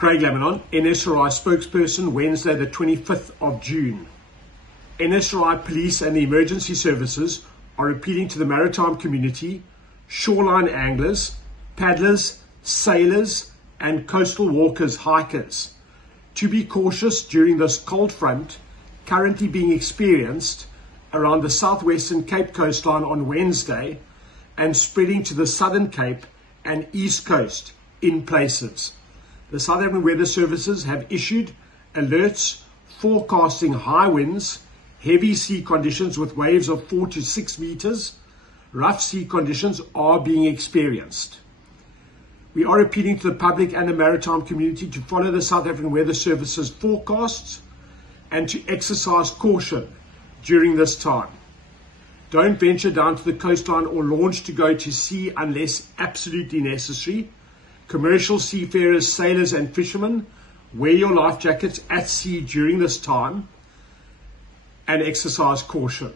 Craig Lamanon, NSRI spokesperson, Wednesday the 25th of June. NSRI police and the emergency services are appealing to the maritime community, shoreline anglers, paddlers, sailors and coastal walkers, hikers, to be cautious during this cold front currently being experienced around the southwestern Cape coastline on Wednesday and spreading to the southern Cape and east coast in places. The South African Weather Services have issued alerts forecasting high winds, heavy sea conditions with waves of 4 to 6 meters. Rough sea conditions are being experienced. We are appealing to the public and the maritime community to follow the South African Weather Services forecasts and to exercise caution during this time. Don't venture down to the coastline or launch to go to sea unless absolutely necessary. Commercial seafarers, sailors and fishermen, wear your life jackets at sea during this time and exercise caution.